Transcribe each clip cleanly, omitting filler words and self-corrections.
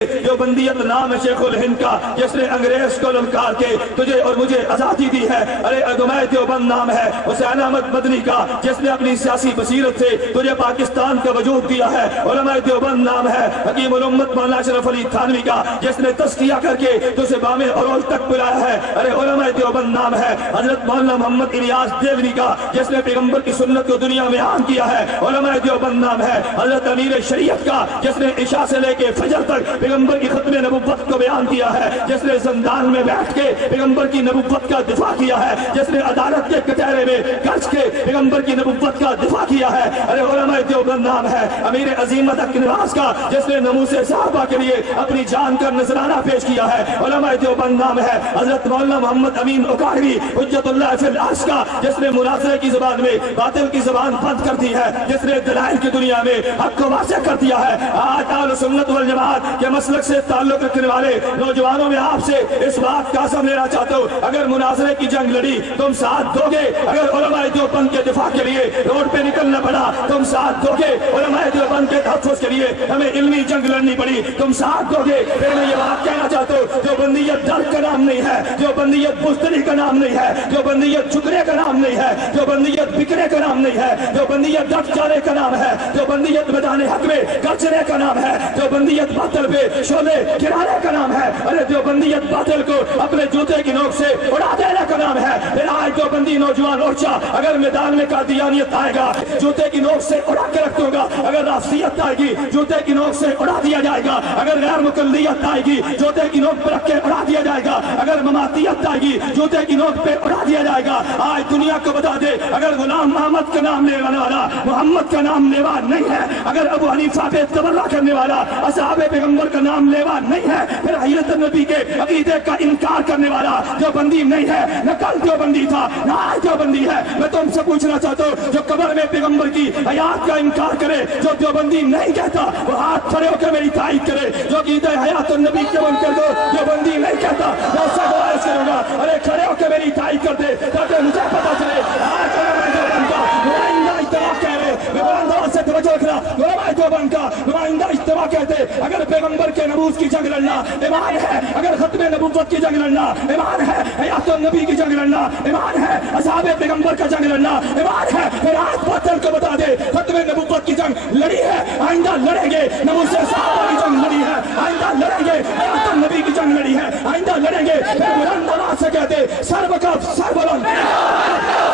دیوبندیت نام ہے شیخ الہند کا، جس نے انگریز کو للکار کے تجھے اور مجھے آزادی دی ہے۔ ارے علماء دیوبند نام ہے حسین احمد مدنی کا، جس نے اپنی سیاسی بصیرت سے تجھے پاکستان کا وجود دیا ہے۔ علماء دیوبند نام ہے حکیم الامت مولانا اشرف علی تھانوی کا، جس نے تزکیہ کر کے تجھے بام عروج تک بلایا ہے۔ ارے علماء دیوبند نام ہے حضرت مولانا محمد الیاس دیونی کا، جس نے پیغمبر کی سنت کو دنیا میں عام کیا ہے۔ علماء دیوبند نام ہے حضرت امیر شریعت کا، جس نے عشاء سے لے کے فجر تک پیغمبر کی ختم نبوت کو بیان کیا ہے، جس نے زندان میں بیٹھ کے پیغمبر کی نبوت کا دفاع کیا ہے، جس نے عدالت کے کٹہرے میں گرج کے پیغمبر کی نبوت کا دفاع کیا ہے۔ ارے علماء دیوبند نام ہے امیر عظیمت اکنواس کا، جس نے ناموس صحابہ کے لیے اپنی جان کا نذرانہ پیش کیا ہے۔ علماء دیوبند نام ہے حضرت مولانا محمد امین اکاڑوی حجت اللہ فی الارض کا، جس نے مناظرے کی زبان میں باطل کی زبان بند کر دی ہے، جس نے دلائل کی دنیا میں حق کو واضح کر دیا ہے۔ آج اہل سنت والجماعت کے مسلک سے تعلق رکھنے والے نوجوانوں میں آپ سے اس بات کا قسم لینا چاہتا ہوں، اگر مناظرے کی جنگ لڑی تم ساتھ دو گے، اگر علماء دیوبند کے دفاع کے لیے روڈ پہ نکلنا پڑا تم ساتھ دو گے، علماء دیوبند کے تحفظ کے لیے ہمیں علمی جنگ لڑنی پڑی تم ساتھ دو گے۔ پھر میں یہ بات کہنا چاہتا ہوں، جو بندیت ڈر کا نام نہیں ہے، جو بندیت بزدلی کا نام نہیں ہے، جو بندیت جھکنے کا نام نہیں ہے، جو بندیت بکنے کا نام نہیں ہے، جو بندیت ڈٹ جانے کا نام ہے، جو بندیت میدان حق میں گرجنے کا نام ہے، جو بندیت باطل پہ شعلے گرانے کا نام ہے، ارے دیوبندیت باطل کو اپنے جوتے کی نوک سے اڑا دینے کا نام ہے۔ پھر آج دیوبندی نوجوان اورچہ اگر میدان میں قادیانیت آئے گا جوتے کی نوک سے اڑا کے رکھ دوں گا، اگر رافضیت آئے گی جوتے کی نوک سے اڑا دیا جائے گا، اگر غیر مقلدیت آئے گی جوتے کی نوک پر رکھ کے اڑا دیا جائے گا، اگر مماتیت آئے گی جوتے کی نوک پہ اڑا دیا جائے گا۔ آج دنیا کو بتا دے، اگر غلام محمد کا نام لینے والا محمد کا نام لیوا نہیں ہے، اگر ابو حنیفہ پہ تبرہ کرنے والا اصحاب پیغمبر کا نام لیوا نہیں ہے، پھر حضرت نبی کے عقیدے کا انکار کرنے والا دیوبندی نہیں ہے، نہ کل دیوبندی تھا نہ آج دیوبندی ہے۔ میں تم سے پوچھنا چاہتا ہوں، جو قبر میں پیغمبر کی حیات کا انکار کرے جو دیوبندی نہیں کہتا، وہ ہاتھ کھڑے ہو کے میری تائید کرے۔ جو عقیدہ حیات النبی کے بن کر دو دیوبندی نہیں کہتا، میں اس سے گزارش کروں گا، ارے کھڑے ہو کے میری تائید کر دے تاکہ مجھے پتا چلے آج علماء دیوبند کا نمائندہ اجتماع کہہ رہے۔ میں بلند آواز سے توجہ رکھنا، علماء دیوبند کا نمائندہ اجتماع کہتے اگر پیغمبر کے نبوت کی جنگ لڑنا ایمان ہے، اگر ختم نبوت کی جنگ لڑنا ایمان ہے، حیات النبی کی جنگ لڑنا ایمان ہے، اصحاب پیغمبر کا جنگ لڑنا ایمان ہے، پھر آج باطل کو بتا دے ختم نبوت کی جنگ لڑی ہے، آئندہ لڑیں گے، ناموس صحابہ کی جنگ لڑی ہے، آئندہ لڑیں گے، حیات النبی کی جنگ لڑی ہے، آئندہ لڑیں گے۔ پھر بلند آواز سے کہتے سر بکف سر بلند،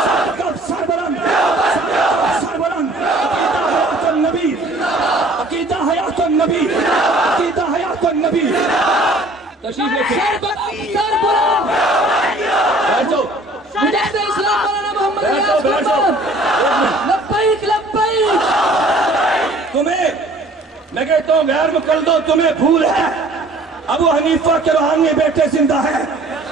سر بکف سر بلند، سر بلند، عقیدہ حیات النبی، عقیدہ حیات النبی، عقیدہ حیات النبی۔ تشریف لے سر بلند، بیٹھو، مجاہد اسلام مولانا محمد بیٹھو بیٹھو۔ لبیک لبیک۔ تمہیں میں کہتا ہوں غیر مقلدو تمہیں بھول ہے، ابو حنیفہ کے روحانی بیٹے زندہ ہیں،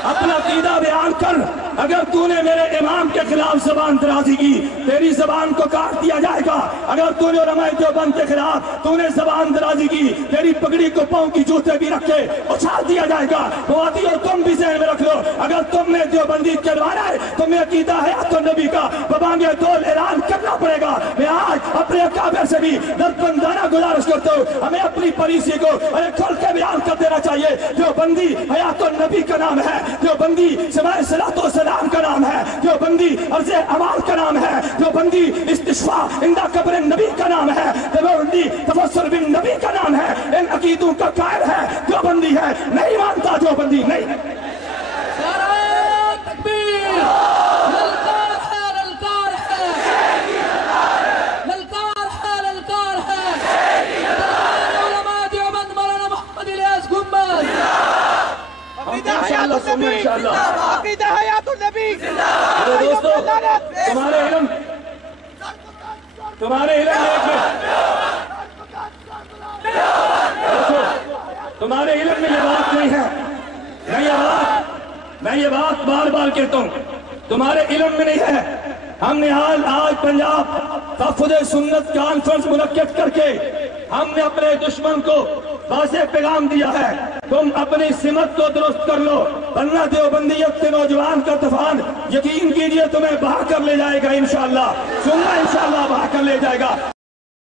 اپنا عقیدہ بیان کر۔ اگر تو نے میرے امام کے خلاف زبان درازی کی تیری زبان کو کاٹ دیا جائے گا، اگر تو نے علماء دیوبند کے خلاف تو نے زبان درازی کی تیری پگڑی کو پاؤں کی جوتے بھی رکھ کے اچھال دیا جائے گا۔ موادی اور تم بھی ذہن میں رکھ لو، اگر تم نے دیوبندی کروانا ہے تمہیں عقیدہ حیات النبی کا ببانگ دول اعلان کرنا پڑے گا۔ میں آج اپنے اکابر سے بھی دردمندانہ گزارش کرتا ہوں، ہمیں اپنی پالیسی کو کھول کے بیان کر دینا چاہیے۔ دیوبندی حیات النبی کا نام ہے، دیوبندی سماع صلاۃ و سلام کا نام ہے، دیوبندی عرض امان کا نام ہے، دیوبندی استشفاء عند قبر نبی کا نام ہے، دیوبندی تفسر بن نبی کا نام ہے۔ ان عقیدوں کا قائل ہے دیوبندی ہے، نہیں مانتا دیوبندی نہیں ہے۔ نعرہ تکبیر، للکار ہے للکار ہے، للکار ہے للکار ہے، علماء دیوبند مولانا محمد الیاس گنبد۔ انشاءاللہ سنیں انشاءاللہ۔ عقیدہ حیات النبی۔ میرے دوستو، تمہارے علم ایک تمہارے علم میں یہ بات نہیں ہے، میں یہ بات بار بار کہتا ہوں، تمہارے علم میں نہیں ہے۔ ہم نے آج پنجاب تحفظ سنت کانفرنس منعقد کر کے ہم نے اپنے دشمن کو واضح پیغام دیا ہے، تم اپنی سمت کو درست کر لو، ورنہ دیوبندیت کے نوجوان کا طوفان یقین کیجئے تمہیں بہا کر لے جائے گا انشاءاللہ، سننا انشاءاللہ بہا کر لے جائے گا۔